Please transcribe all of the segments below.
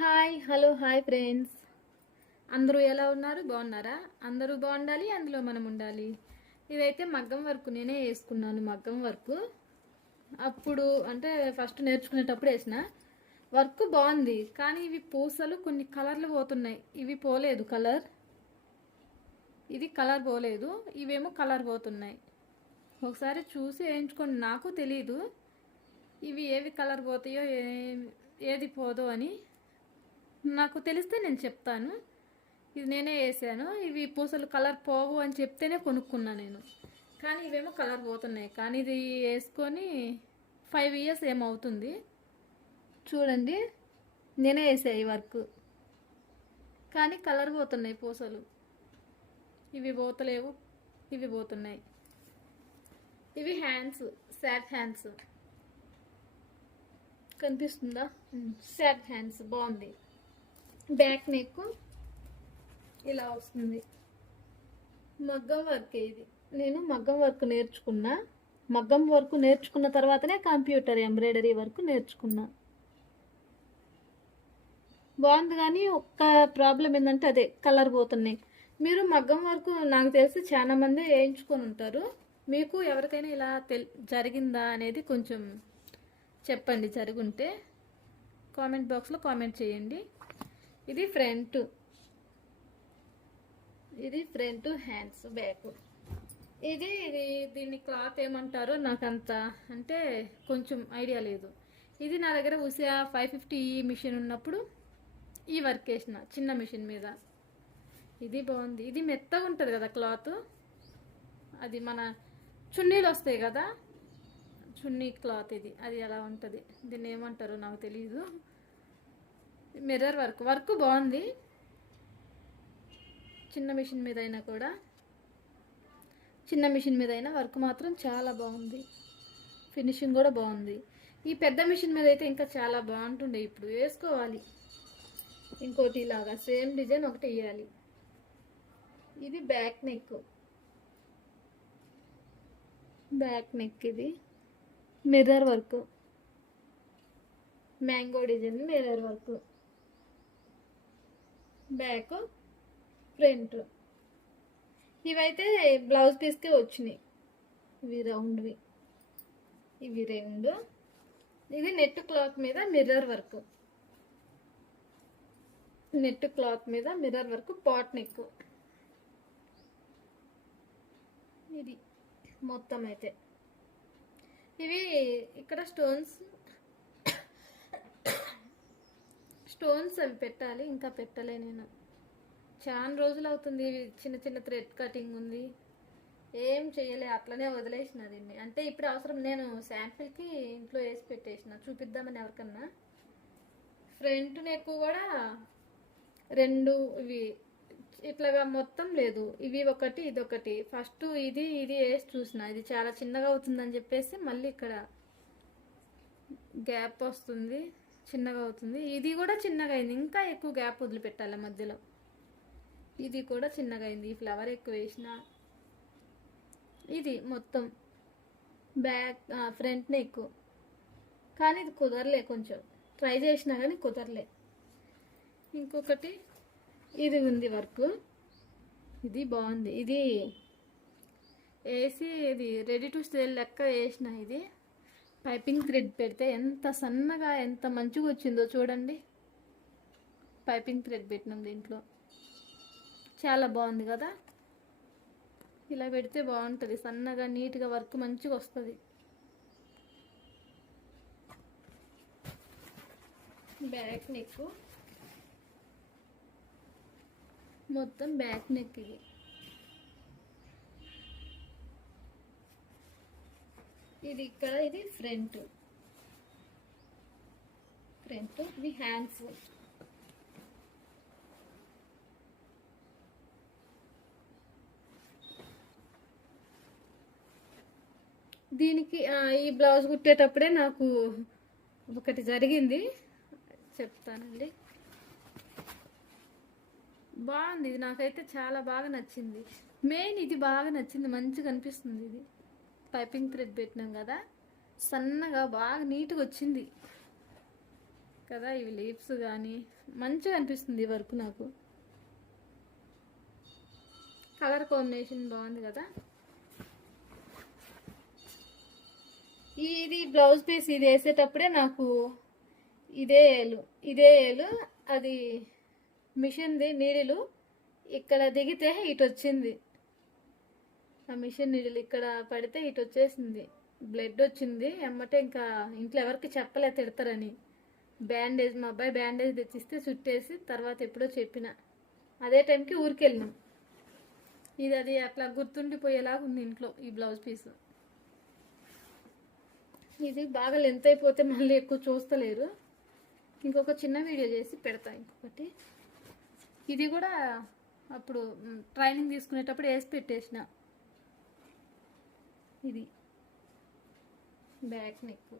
Hi hello hi friends. అందరూ ఎలా ఉన్నారు? బాగున్నారా? అందరూ బాగుండాలి, అందులో మనం ఉండాలి. ఇదైతే మగ్గం వర్క్ నేనే వేసుకున్నాను. మగ్గం వర్క్ అప్పుడు అంటే ఫస్ట్ నేర్చుకునేటప్పుడు వేసిన వర్క్ బాగుంది, కానీ ఇవి పూసలు కొన్ని కలర్లు పోతున్నాయి. ఇవి పోలేదు కలర్, ఇది కలర్ పోలేదు, ఇవేమో కలర్ పోతున్నాయి. ఒకసారి చూసి వేయించుకోండి. నాకు తెలీదు ఇవి ఏవి కలర్ పోతాయో ఏది పోదో అని. నాకు తెలిస్తే నేను చెప్తాను. ఇది నేనే వేసాను. ఇవి పూసలు కలర్ పోవు అని చెప్తేనే కొనుక్కున్నా నేను, కానీ ఇవేమో కలర్ పోతున్నాయి. కానీ ఇది వేసుకొని 5 ఇయర్స్ ఏమవుతుంది చూడండి. నేనే వేసా ఈ వర్క్, కానీ కలర్ పోతున్నాయి పూసలు. ఇవి పోతలేవు, ఇవి పోతున్నాయి. ఇవి హ్యాండ్స్, సాట్ హ్యాండ్స్ కనిపిస్తుందా? సాట్ హ్యాండ్స్ బాగుంది. బ్యాక్ నెక్ ఇలా వస్తుంది. మగ్గం వర్క్ ఇది. నేను మగ్గం వర్క్ నేర్చుకున్నా. మగ్గం వర్క్ నేర్చుకున్న తర్వాతనే కంప్యూటర్ ఎంబ్రాయిడరీ వర్క్ నేర్చుకున్నా. బాగుంది, కానీ ఒక్క ప్రాబ్లం ఏంటంటే అదే కలర్ పోతున్నాయి. మీరు మగ్గం వర్క్ నాకు తెలిసి చాలా మంది వేయించుకొని ఉంటారు. మీకు ఎవరికైనా ఇలా జరిగిందా అనేది కొంచెం చెప్పండి. జరుగుంటే కామెంట్ బాక్స్లో కామెంట్ చేయండి. ఇది ఫ్రంట్, ఇది ఫ్రంట్ హ్యాండ్స్, బ్యాక్. ఇది దీన్ని క్లాత్ ఏమంటారో నాకంత అంటే కొంచెం ఐడియా లేదు. ఇది నా దగ్గర ఉషా 550 మిషన్ ఉన్నప్పుడు ఈ వర్క్ వేసిన చిన్న మిషన్ మీద. ఇది బాగుంది. ఇది మెత్తగా ఉంటుంది కదా క్లాత్, అది మన చున్నీలు వస్తాయి కదా, చున్నీ క్లాత్ ఇది, అది ఎలా ఉంటుంది, దీన్ని ఏమంటారో నాకు తెలీదు. మిర్రర్ వర్క్ బాగుంది. చిన్న మిషన్ మీద అయినా కూడా, చిన్న మిషన్ మీద అయినా వర్క్ మాత్రం చాలా బాగుంది. ఫినిషింగ్ కూడా బాగుంది. ఈ పెద్ద మిషన్ మీద అయితే ఇంకా చాలా బాగుంటుండే. ఇప్పుడు వేసుకోవాలి ఇంకోటి ఇలాగా సేమ్ డిజైన్ ఒకటి వేయాలి. ఇది బ్యాక్ నెక్, బ్యాక్ నెక్. ఇది mirror work, mango design mirror work. Back, front. ఇవైతే బ్లౌజ్ పీస్కే వచ్చినాయి. ఇవి రౌండ్వి, ఇవి రెండు. ఇది నెట్ క్లాత్ మీద మిర్రర్ వర్క్, నెట్ క్లాత్ మీద మిర్రర్ వర్క్, పాట్ నెక్. ఇది మొత్తం అయితే ఇవి ఇక్కడ స్టోన్స్ అవి పెట్టాలి, ఇంకా పెట్టలే నేను. చాలా రోజులు అవుతుంది. చిన్న చిన్న థ్రెడ్ కటింగ్ ఉంది, ఏం చేయలే, అట్లనే వదిలేసిన దీన్ని. అంటే ఇప్పుడు అవసరం, నేను శాంపిల్కి ఇంట్లో వేసి పెట్టేసిన చూపిద్దామని ఎవరికన్నా. ఫ్రంట్ నెక్ కూడా రెండు, ఇవి ఇట్లాగా మొత్తం లేదు, ఇవి ఒకటి ఇది ఒకటి. ఫస్ట్ ఇది వేసి చూసిన, ఇది చాలా చిన్నగా అవుతుందని చెప్పేసి మళ్ళీ ఇక్కడ గ్యాప్ వస్తుంది, చిన్నగా అవుతుంది. ఇది కూడా చిన్నగా అయింది, ఇంకా ఎక్కువ గ్యాప్ వదిలిపెట్టాలి మధ్యలో. ఇది కూడా చిన్నగా అయింది, ఈ ఫ్లవర్ ఎక్కువ వేసిన. ఇది మొత్తం బ్యాక్ ఫ్రంట్ నెక్, కానీ ఇది కుదరలే, కొంచెం ట్రై చేసినా కానీ కుదరలే. ఇంకొకటి ఇది ఉంది వర్క్, ఇది బాగుంది. ఇది వేసి ఇది రెడీ టు సేల్ లెక్క వేసిన. ఇది పైపింగ్ థ్రెడ్ పెడితే ఎంత సన్నగా ఎంత మంచిగా వచ్చిందో చూడండి. పైపింగ్ థ్రెడ్ పెట్టినాం దీంట్లో, చాలా బాగుంది కదా. ఇలా పెడితే బాగుంటుంది, సన్నగా నీట్గా వర్క్ మంచిగా వస్తుంది. బ్యాక్ నెక్, మొత్తం బ్యాక్ నెక్. ఇది ఇక్కడ, ఇది ఫ్రంట్. ఇవి హ్యాండ్స్. దీనికి ఈ బ్లౌజ్ కుట్టేటప్పుడే నాకు ఒకటి జరిగింది, చెప్తానండి. బాగుంది, ఇది నాకైతే చాలా బాగా నచ్చింది. మెయిన్ ఇది బాగా నచ్చింది, మంచిగా అనిపిస్తుంది. ఇది పైపింగ్ థ్రెడ్ పెట్టినాం కదా, సన్నగా బాగా నీట్గా వచ్చింది. కదా. ఇవి లీవ్స్ కానీ మంచిగా అనిపిస్తుంది ఈ వర్క్ నాకు. కలర్ కాంబినేషన్ బాగుంది కదా. ఇది బ్లౌజ్ పీస్ ఇది వేసేటప్పుడే నాకు ఇదే ఏలు అది మిషన్ది నీడిలు ఇక్కడ దిగితే ఇటు వచ్చింది. ఆ మిషన్ నీడిలు ఇక్కడ పడితే ఇటు వచ్చేసింది, బ్లడ్ వచ్చింది. ఎమ్మటే ఇంకా ఇంట్లో ఎవరికి చెప్పలే, తిడతారని బ్యాండేజ్ మా అబ్బాయి బ్యాండేజ్ తెచ్చిస్తే చుట్టేసి తర్వాత ఎప్పుడో చెప్పిన. అదే టైంకి ఊరికి వెళ్ళినాం. అది అట్లా గుర్తుండిపోయేలాగా ఉంది ఇంట్లో ఈ బ్లౌజ్ పీస్. ఇది బాగా లెంత్ అయిపోతే మళ్ళీ ఎక్కువ చూస్తలేరు. ఇంకొక చిన్న వీడియో చేసి పెడతా ఇంకొకటి. ఇది కూడా అప్పుడు ట్రైనింగ్ తీసుకునేటప్పుడు వేసి పెట్టేసిన. ఇది బ్యాక్ నెక్,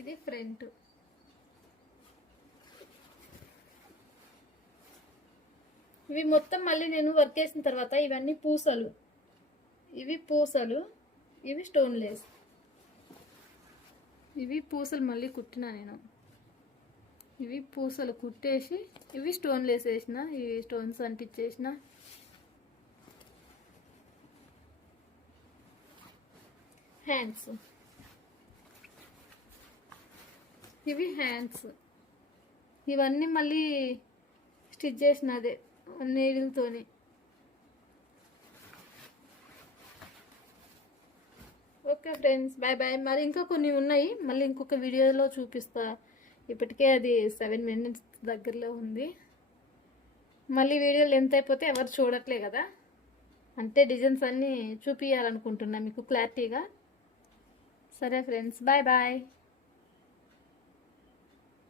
ఇది ఫ్రంట్. ఇవి మొత్తం మళ్ళీ నేను వర్క్ చేసిన తర్వాత ఇవన్నీ పూసలు, ఇవి పూసలు, ఇవి స్టోన్ లేస్. ఇవి పూసలు మళ్ళీ కుట్టినా నేను. ఇవి పూసలు కుట్టేసి ఇవి స్టోన్ లేస్ వేసిన, ఇవి స్టోన్స్ అంటించేసిన. హ్యాండ్స్, ఇవి హ్యాండ్స్. ఇవన్నీ మళ్ళీ స్టిచ్ చేసినదే నీడిల్తోని. Okay friends, bye bye. మరి ఇంకా కొన్ని ఉన్నాయి, మళ్ళీ ఇంకొక వీడియోలో చూపిస్తా. ఇప్పటికే అది 7 minutes దగ్గరలో ఉంది. మళ్ళీ వీడియో లెంత్ అయిపోతే ఎవరు చూడట్లే కదా, అంటే డిజైన్స్ అన్నీ చూపించాలనుకుంటున్నా మీకు క్లారిటీగా. సరే ఫ్రెండ్స్, బాయ్ బాయ్.